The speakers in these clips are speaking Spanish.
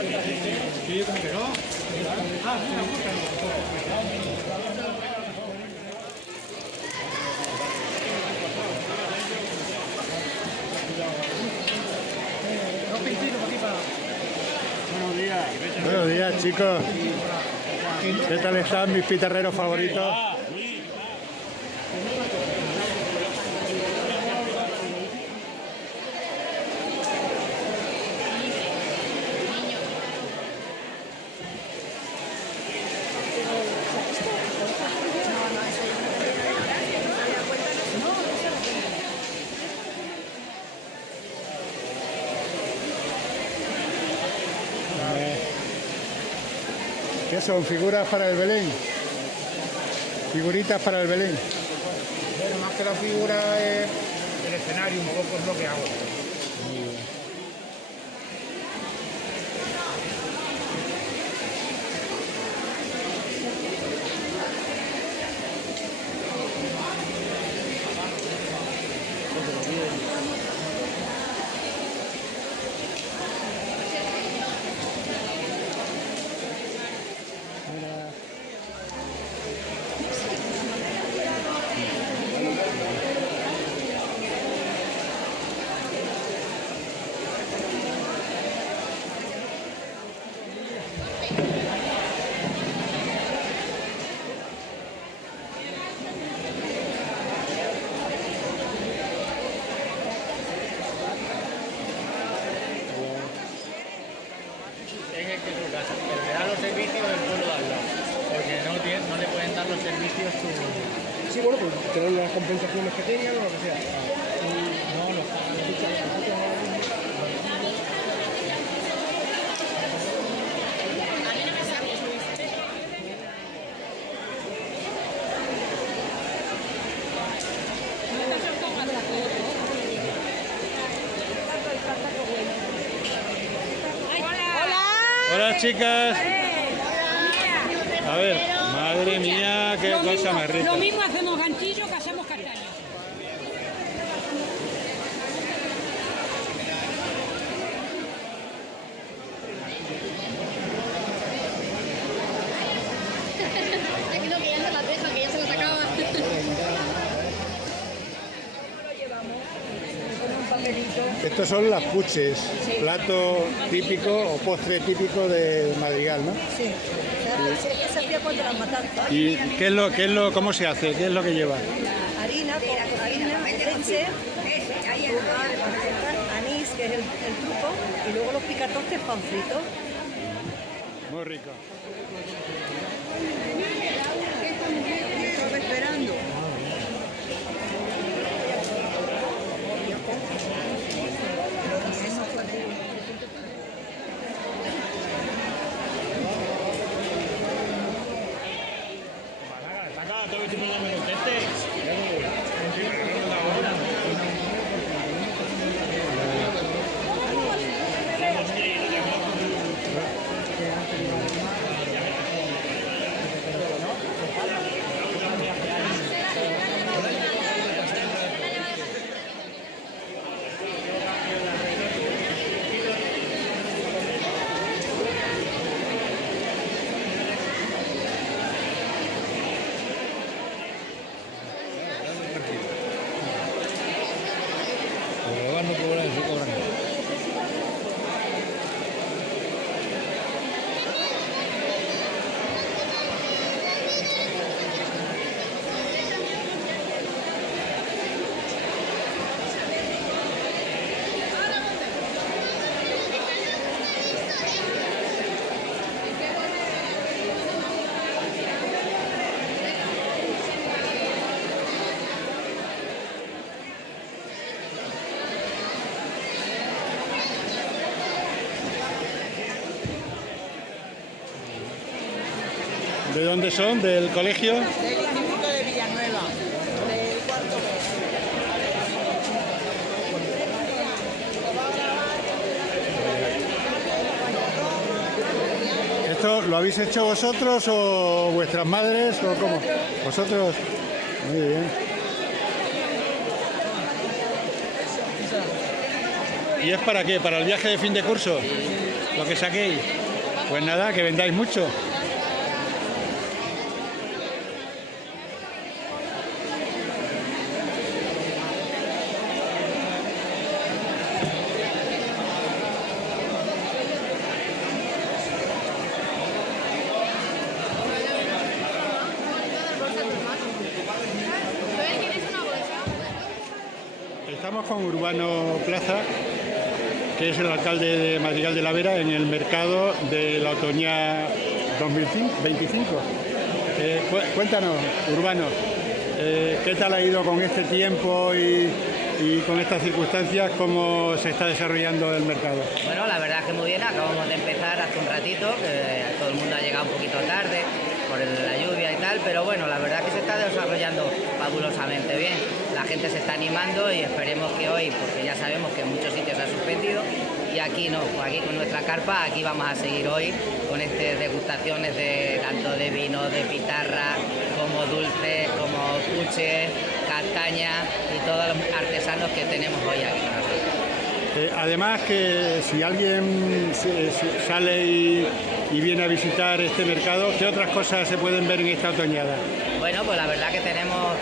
Sí, como que no. Ah, sí, me gusta. Buenos días, chicos. ¿Qué tal están mis pitarreros favoritos? ¿Qué son? ¿Figuras para el Belén? ¿Figuritas para el Belén? Bueno, más que la figura es el escenario, un poco es lo que hago. Pero le da los servicios del pueblo de al lado, porque no le pueden dar los servicios su... Sí, bueno, pues tener las compensaciones que tengan o lo que sea. No, los Hola, chicas. A ver, madre mía, qué cosa más rica. Lo mismo hacemos ganchillo que hacemos castaño. Es que no, que ya se las deja, que ya se las acaba. Estos son las puches, plato típico o postre típico de Madrigal, ¿no? Sí, se hacía cuando las matanzas. ¿Y cómo se hace? ¿Qué es lo que lleva? Harina, leche, azúcar, anís, que es el truco, y luego los picatostes, pan frito. Muy rico. Estaba esperando. Saca todo el tiempo que me conteste. No cobran, sí cobran. ¿De dónde son? ¿Del colegio? Del Instituto de Villanueva, del cuarto B. ¿Esto lo habéis hecho vosotros o vuestras madres o cómo? ¿Vosotros? Muy bien. ¿Y es para qué? ¿Para el viaje de fin de curso? lo que saquéis. Pues nada, que vendáis mucho. Estamos con Urbano Plaza, que es el alcalde de Madrigal de la Vera, en el mercado de la Otoña 2025. Cuéntanos, Urbano, ¿qué tal ha ido con este tiempo y con estas circunstancias? ¿Cómo se está desarrollando el mercado? Bueno, la verdad es que muy bien, acabamos de empezar hace un ratito, todo el mundo ha llegado un poquito tarde por la lluvia y tal, pero bueno, la verdad es que se está desarrollando fabulosamente bien. La gente se está animando y esperemos que hoy, porque ya sabemos que en muchos sitios se ha suspendido, y aquí no, pues aquí con nuestra carpa, aquí vamos a seguir hoy con estas degustaciones de tanto de vino, de pitarra, como dulces, como puches, castaña y todos los artesanos que tenemos hoy aquí con nosotros. Además que si alguien sale y viene a visitar este mercado, ¿qué otras cosas se pueden ver en esta otoñada? Bueno, pues la verdad que tenemos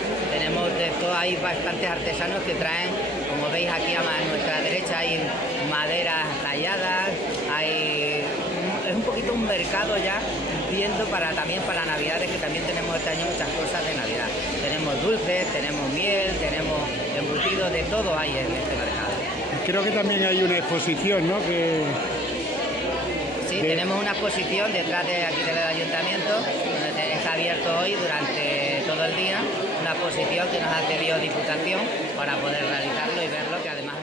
de todo, hay bastantes artesanos que traen, como veis aquí a nuestra derecha, hay maderas talladas, es un poquito un mercado ya viendo también para Navidades, que también tenemos este año muchas cosas de Navidad. Tenemos dulces, tenemos miel, tenemos embutidos, de todo hay en este mercado. Creo que también hay una exposición, ¿no? Sí, tenemos una exposición detrás de aquí del ayuntamiento, donde está abierto hoy durante todo el día, una exposición que nos ha cedido Diputación para poder realizarlo y verlo, que además